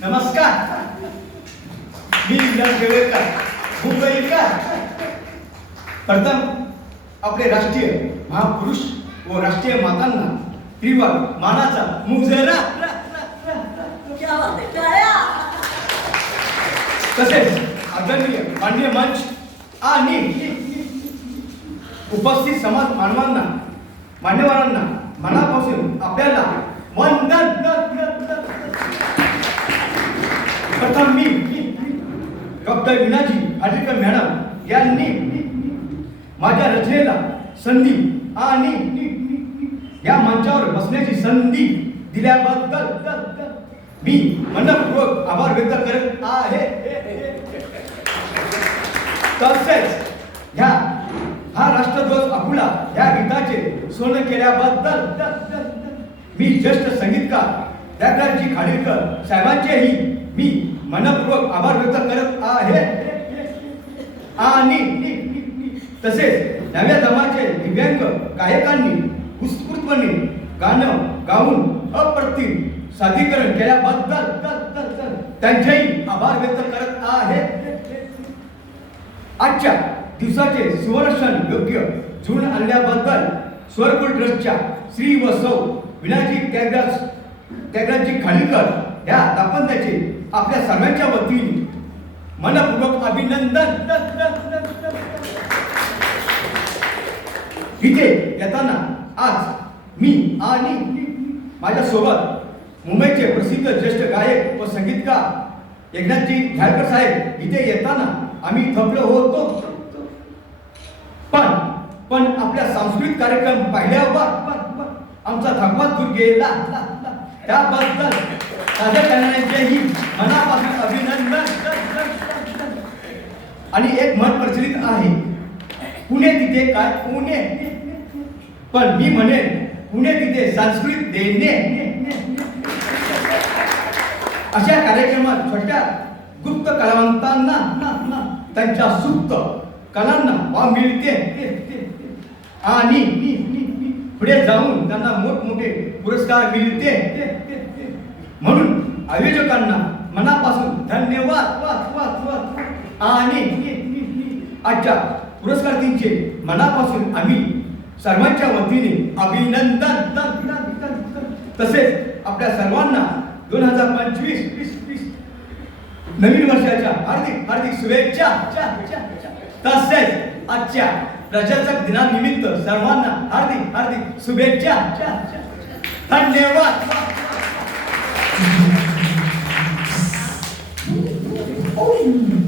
नमस्कार. मी विलास देवळकर मुंबईकर प्रथम आपले राष्ट्रीय महापुरुष व राष्ट्रीय मातांना त्रिवार मानाचा मुजरा तसेच आदरणीय मान्य मंच आणि उपस्थित समाज मानवांना मान्यवरांना मनापासून आपल्याला वंदन. प्रथम मी. डॉक्टर विनाजी हार्दिकर मॅडम यांनी माझ्या रचनेला संधी आणि या मंचावर बसण्याची संधी दिल्याबद्दल मी मनपूर्वक आभार व्यक्त करत आहे. तसेच ह्या हा राष्ट्रध्वज अकुला या गीताचे सोनं केल्याबद्दल मी ज्येष्ठ संगीतकार त्यागराजी खाडीलकर साहेबांचेही मी मनपूर्वक आभार व्यक्त करत आहे. आणि तसेच नव्या दमाचे दिव्यांग गायकांनी उत्स्फूर्तपणे गाणं गाऊन अप्रतिम सादरीकरण केल्याबद्दल त्यांचेही आभार व्यक्त करत आहे. आजच्या दिवसाचे सुवर्षण योग्य जुळून आणल्याबद्दल स्वरकुल ट्रस्टच्या श्री व सौ विनाजी त्यागराज त्यागराजजी खाणीकर या दाम्पत्याचे आपल्या सर्वांच्या वतीने मनपूर्वक अभिनंदन. इथे येताना आज मी आणि माझ्या सोबत मुंबईचे प्रसिद्ध ज्येष्ठ गायक व संगीतकार एकनाथजी झाडकर साहेब इथे येताना आम्ही थकलो होतो. पण पण आपल्या सांस्कृतिक कार्यक्रम पाहिल्यावर आमचा थकवा दूर गेला. त्याबद्दल साध्य करण्याचेही मनापासून अभिनंदन. आणि एक मन प्रचलित आहे. पुणे तिथे काय पुणे पण मी म्हणेन पुणे तिथे संस्कृत देणे? अशा कार्यक्रमात छोट्या गुप्त कलावंतांना ना, त्यांच्या सुप्त कलांना वाव मिळते. आणि पुढे जाऊन त्यांना मोठमोठे पुरस्कार मिळते. म्हणून आयोजकांना मनापासून धन्यवाद वाद, वाद, वाद. आणि आजच्या पुरस्कारार्थींचे मनापासून आम्ही सर्वांच्या वतीने अभिनंदन तसेच आपल्या सर्वांना दोन हजार पंचवीस नवीन वर्षाच्या हार्दिक हार्दिक शुभेच्छा तसेच आजच्या प्रजासक दिनानिमित्त सर्वांना हार्दिक हार्दिक शुभेच्छा. धन्यवाद. Oh,